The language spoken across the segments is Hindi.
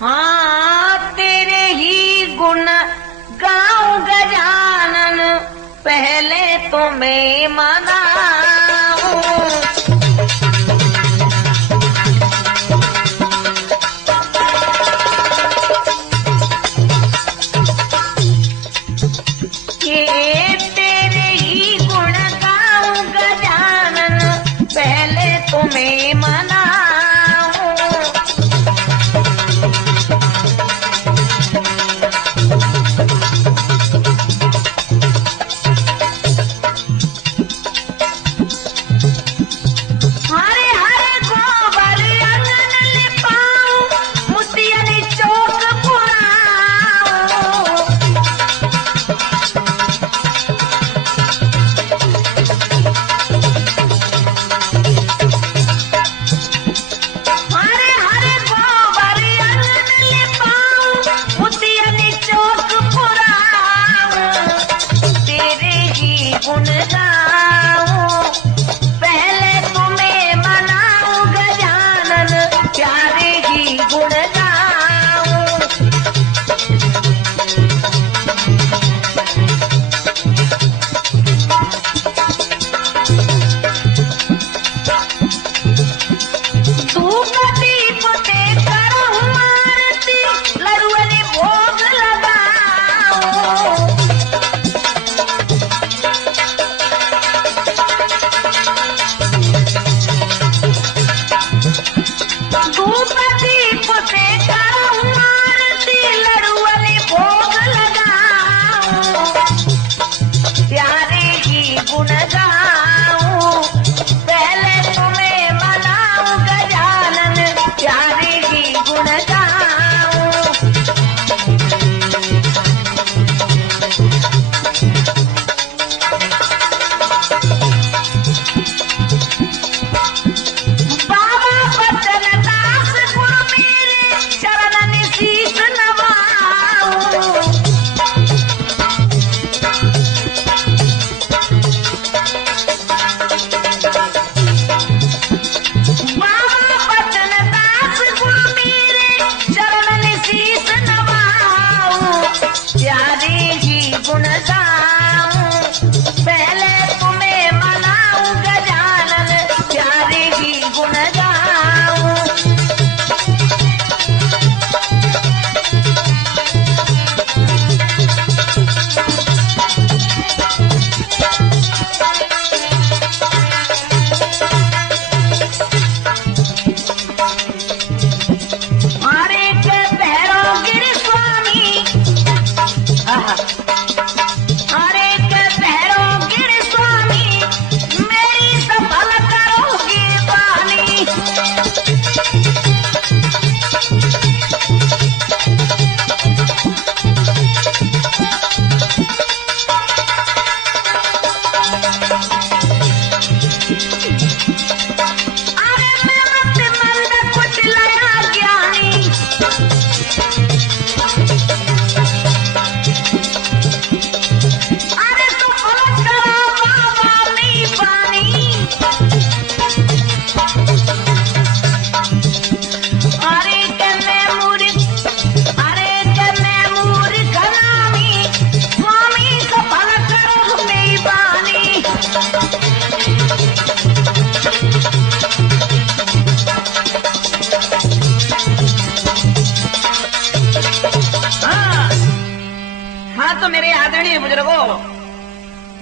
हाँ तेरे ही गुण गाऊं गजानन, पहले तो मैं मनाऊं। ये तेरे ही गुण गाऊं गजानन, पहले तो मैं मनाऊं।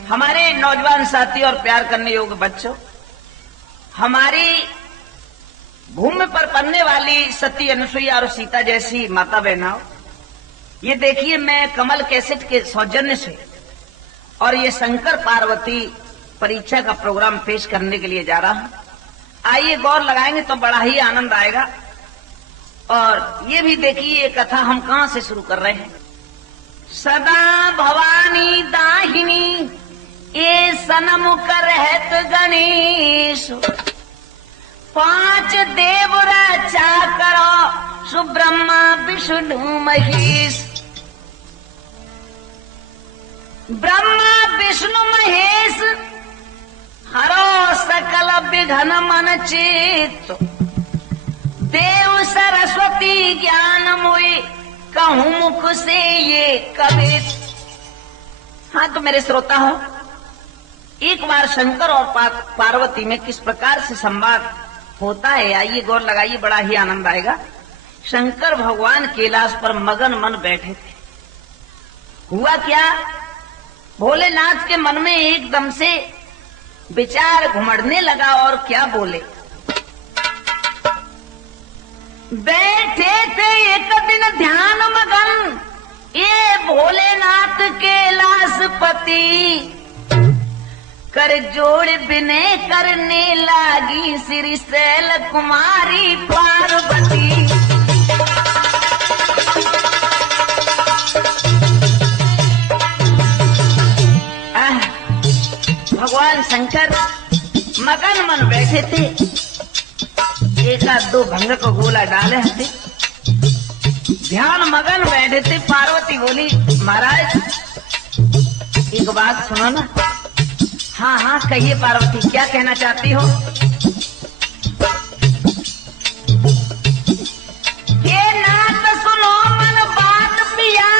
हमारे नौजवान साथी और प्यार करने योग्य बच्चों, हमारी भूमि पर पलने वाली सती अनुसुईया और सीता जैसी माता बहनाओं, ये देखिए मैं कमल कैसेट के सौजन्य से और ये शंकर पार्वती परीक्षा का प्रोग्राम पेश करने के लिए जा रहा हूं। आइए गौर लगाएंगे तो बड़ा ही आनंद आएगा। और ये भी देखिए ये कथा हम कहां से शुरू कर रहे हैं। सदा भवानी दाहिनी ये सनमुख रहत गणेश, पांच देव रचा करो सुब्रह्मा विष्णु महेश। ब्रह्मा विष्णु महेश हरो सकल विघ्न मन चित, देव सरस्वती ज्ञान कहूं मुख से ये कभी। हाँ तो मेरे श्रोता हो, एक बार शंकर और पार्वती में किस प्रकार से संवाद होता है, आइए गौर लगाइए, बड़ा ही आनंद आएगा। शंकर भगवान कैलाश पर मगन मन बैठे थे। हुआ क्या, भोलेनाथ के मन में एकदम से विचार घुमड़ने लगा और क्या बोले। बैठे थे एक दिन ध्यान मगन, ये भोलेनाथ कैलाशपति, कर जोड़ विनय करने लागी श्री शैल कुमारी पार्वती। भगवान शंकर मगन मन बैठे थे, एक आध दो भंग को गोला डाले थे, ध्यान मगन बैठे थे। पार्वती बोली, महाराज एक बात सुनो ना। हाँ हाँ कहिए पार्वती, क्या कहना चाहती हो। ये नाथ सुनो मन बात पिया,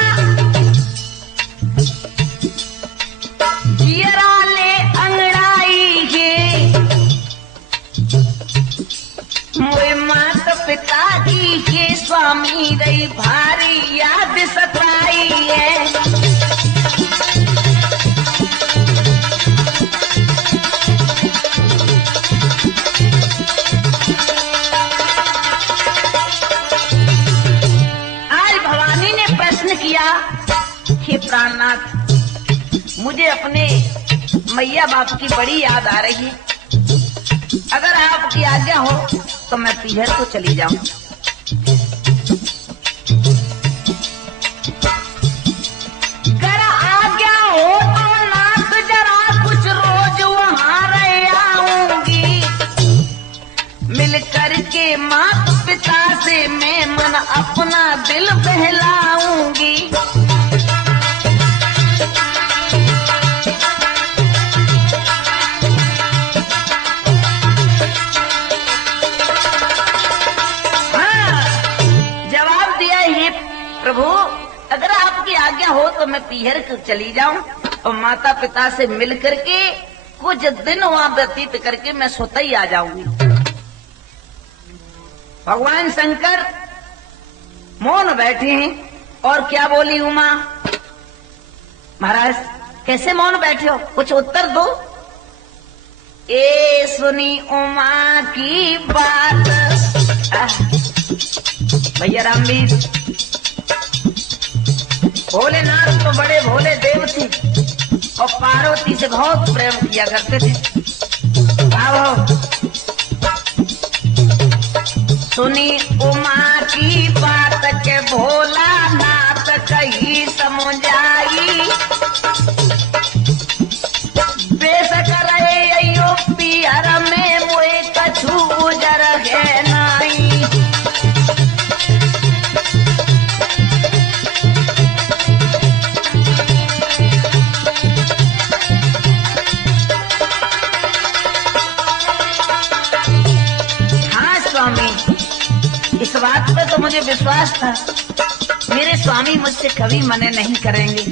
जियरा ले अंगड़ाई है, मोए माता पिता की के स्वामी रही भारी याद सताई है। हे प्राणनाथ, मुझे अपने मैया बाप की बड़ी याद आ रही है, अगर आपकी आज्ञा हो तो मैं पीहर को चली जाऊं। अगर आज्ञा हो तो नाथ जरा कुछ रोज वहां रह आऊंगी, मिल करके माता पिता से मैं मन अपना दिल बहलाऊंगी। प्रभु अगर आपकी आज्ञा हो तो मैं पीहर चली जाऊं और माता पिता से मिल करके कुछ दिन वहां व्यतीत करके मैं स्वतः ही आ जाऊंगी। भगवान शंकर मौन बैठे हैं और क्या बोली उमा, महाराज कैसे मौन बैठे हो, कुछ उत्तर दो। ए सुनी उमा की बात, भैया रामवीर, भोलेनाथ तो बड़े भोले देव थे और पार्वती से बहुत प्रेम किया करते थे। सुनी उमा की बात के भोलानाथ कही समझाई, बेशक रहे अयो पियर में मोए कछु गुजर है नाई। इस बात पर तो मुझे विश्वास था, मेरे स्वामी मुझसे कभी मना नहीं करेंगे।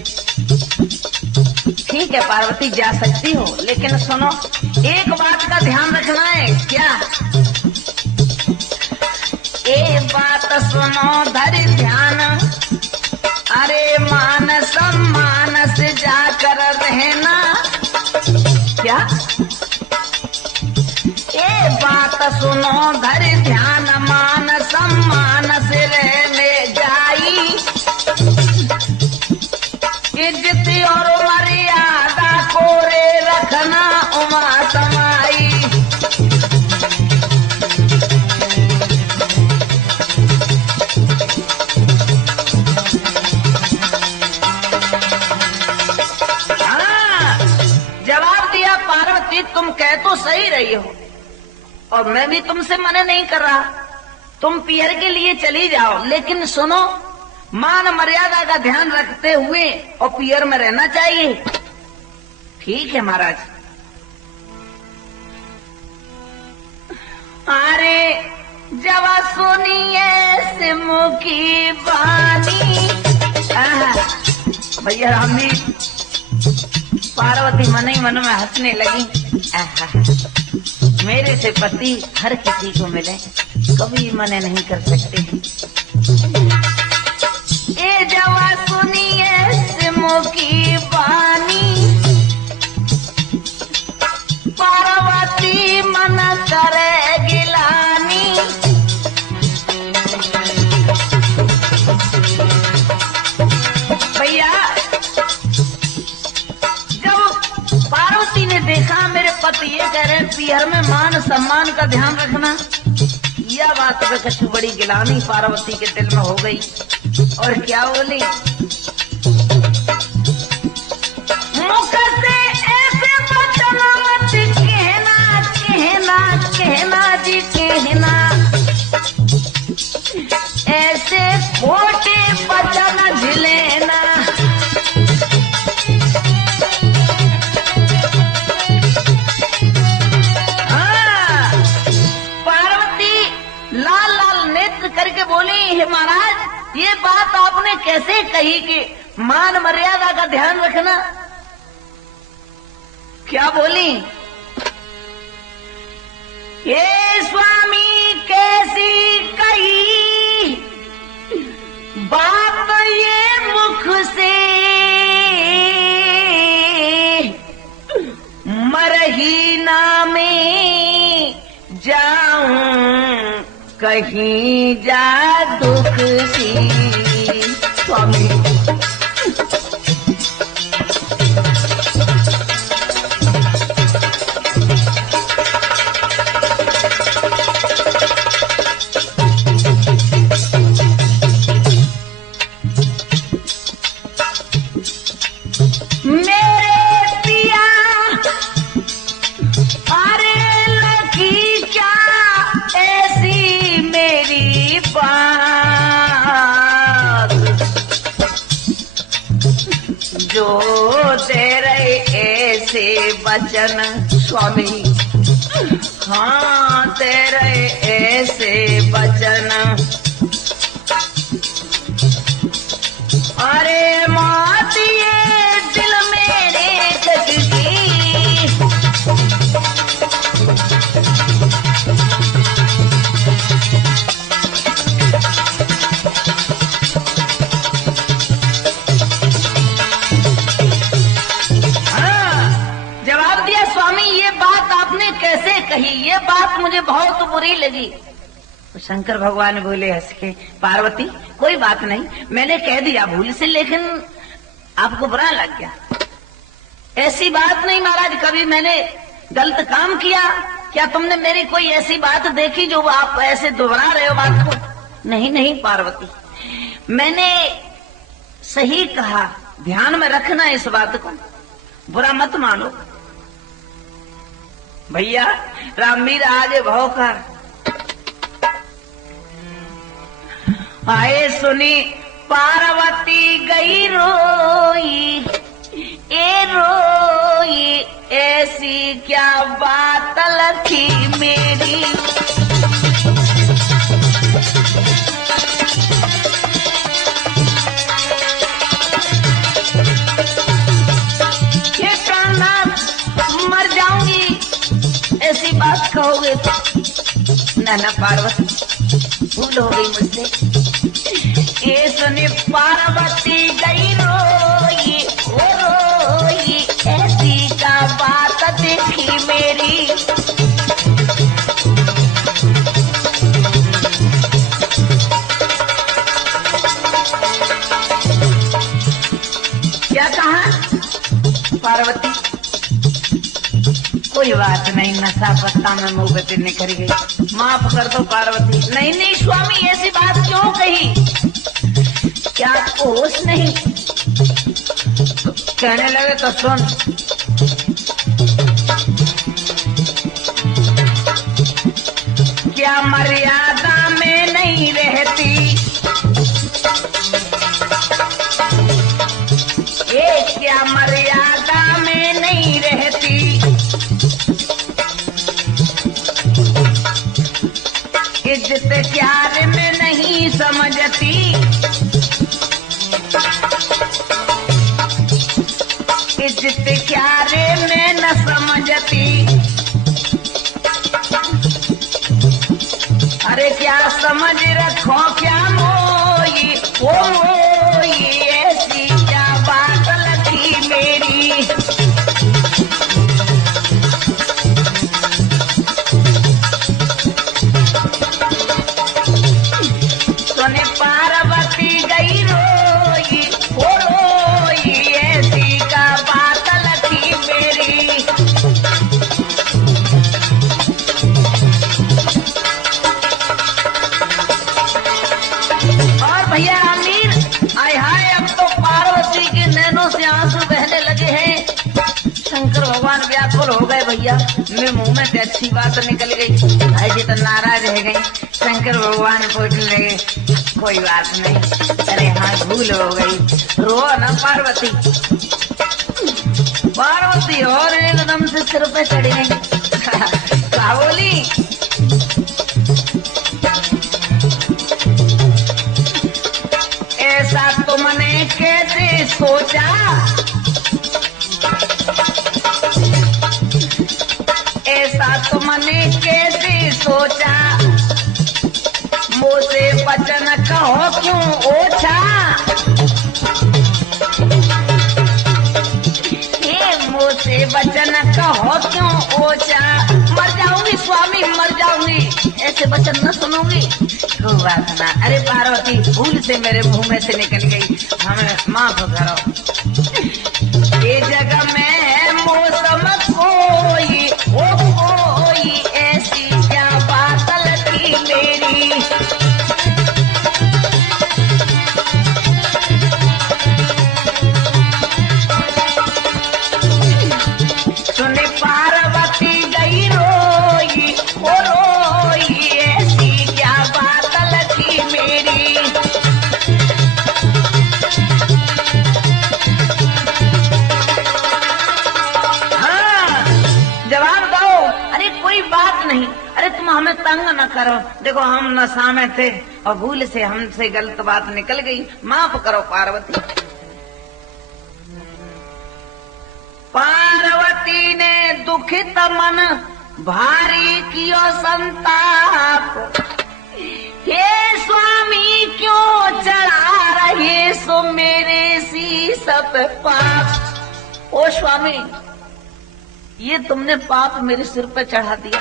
ठीक है पार्वती जा सकती हो, लेकिन सुनो एक बात का ध्यान रखना है। क्या? एक बात सुनो धर ध्यान, अरे मान सम्मान से जाकर रहना। क्या? ये बात सुनो धर ध्यान, मान सम्मान से रहने जाई, इज्जत और मर्यादा को रे रखना उमा समाई। हाँ, जवाब दिया पार्वती, तुम कह तो सही रही हो और मैं भी तुमसे मना नहीं कर रहा, तुम पीहर के लिए चली जाओ, लेकिन सुनो मान मर्यादा का ध्यान रखते हुए और पीहर में रहना चाहिए। ठीक है महाराज। अरे जवा सुनिए सिम की बानी, भैया राम जी, पार्वती मन ही मन में हंसने लगी। आहा, मेरे से पति हर किसी को मिले, कभी मने नहीं कर सकते। ए जवा सुनिए सिमो की बानी, पार्वती मन करे गिलानी। भैया पार्वती ने देखा मेरे पति ये कह रहे पियर में मान सम्मान का ध्यान रखना, यह बात पे कछु बड़ी गिलानी पार्वती के दिल में हो गई। और क्या बोली, मुख से ऐसे वचन मत कहना, कहना कहना जी कहना, ऐसे खोटे वचन झिलेना। करके बोली, हे महाराज ये बात आपने कैसे कही कि मान मर्यादा का ध्यान रखना। क्या बोली, ये स्वामी कैसी कही बात ये मुख से, मरहीना में जाऊं कहीं जा दुख सी। स्वामी वचन स्वामी, हाँ तेरे ऐसे वचन, अरे मातिए दिल मेरे जगगी। कैसे कही ये बात मुझे बहुत बुरी लगी। तो शंकर भगवान बोले हंस के, पार्वती कोई बात नहीं, मैंने कह दिया भूल से, लेकिन आपको बुरा लग गया। ऐसी बात नहीं महाराज, कभी मैंने गलत काम किया क्या? तुमने मेरी कोई ऐसी बात देखी जो आप ऐसे दोहरा रहे हो बात को? नहीं नहीं पार्वती, मैंने सही कहा, ध्यान में रखना इस बात को, बुरा मत मानो। भैया रामवीर आज भौकर आए सुनी, पार्वती गई रोई, ए रोई, ऐसी क्या बात लखी मेरी। ये कहना मर जाऊंगी ऐसी बात कहोगे तो? ना पार्वती भूल हो गई मुझसे। ये सुनी पार्वती गई रोई, ओ रोई, ऐसी का बात देखी मेरी। क्या कहा पार्वती? कोई बात नहीं, नशा पत्ता में मुंह पे निकल गई, माफ कर दो पार्वती। नहीं नहीं स्वामी, ऐसी बात क्यों कही? क्या आपको होश नहीं? कहने लगे तो सुन, क्या मर्यादा में नहीं रहती, ये क्या मर्यादा में नहीं रहती, इज्जत प्यार में नहीं समझती, पार्वती गई रोई, ओ रोई, ऐसी का बातल थी मेरी। और भैया अमीर, आय हाय, अब तो पार्वती के नैनों से आंसू बहने लगे हैं। शंकर भगवान व्याकुल हो गए। भैया मेरे मुंह में तो अच्छी बात निकल गई, ऐसे तो नाराज रह गई। शंकर भगवान पूछने लगे, कोई बात नहीं, अरे हाँ भूल हो गई, रो ना पार्वती। पार्वती और एकदम से सिर पे चढ़ गई। क्या बोली? ऐसा तुमने कैसे सोचा, ऐसा तुमने कैसे सोचा, मुझसे वचन कहो क्यों ओछा। ये मुझसे वचन कहो क्यों ओछा, मर जाऊंगी स्वामी मर जाऊंगी, ऐसे वचन न सुनूंगी। कोई बात ना, अरे पार्वती भूल से मेरे मुंह में से निकल गई, हमें माफ करो। ये जगह में मौसम कोई, ओ कोई ऐसी क्या बातल थी मेरी। सुने पार्वती गई रोई, ओ रोई, ऐसी क्या बातल थी मेरी। जवाब दो। अरे कोई बात नहीं, अरे तुम हमें तंग न करो, देखो हम नशा में थे और भूल से हमसे गलत बात निकल गई, माफ करो पार्वती। पार्वती ने दुखित मन भारी कियो संताप, हे स्वामी क्यों चढ़ा रहे सो मेरे शीश पे पाप। ओ स्वामी, ये तुमने पाप मेरे सिर पर चढ़ा दिया।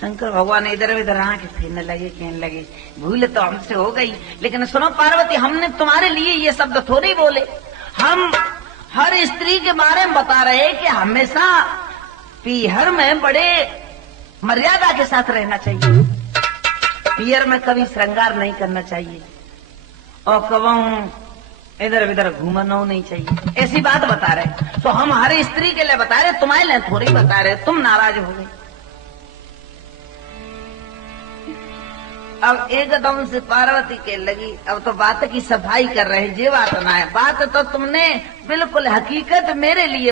शंकर भगवान इधर उधर आंख फेरने लगे, कहने लगे, भूल तो हमसे हो गई, लेकिन सुनो पार्वती, हमने तुम्हारे लिए ये शब्द थोड़ी बोले। हम हर स्त्री के बारे में बता रहे हैं कि हमेशा पीहर में बड़े मर्यादा के साथ रहना चाहिए, पीहर में कभी श्रृंगार नहीं करना चाहिए और कबहू इधर उधर घूमना नहीं चाहिए, ऐसी बात बता रहे। तो हम हर स्त्री के लिए बता रहे, तुम्हारे लिए थोड़ी बता रहे, तुम नाराज हो गए। अब एकदम से पार्वती के लगी, अब तो बात की सफाई कर रहे, ये बात ना है, बात तो तुमने बिल्कुल हकीकत मेरे लिए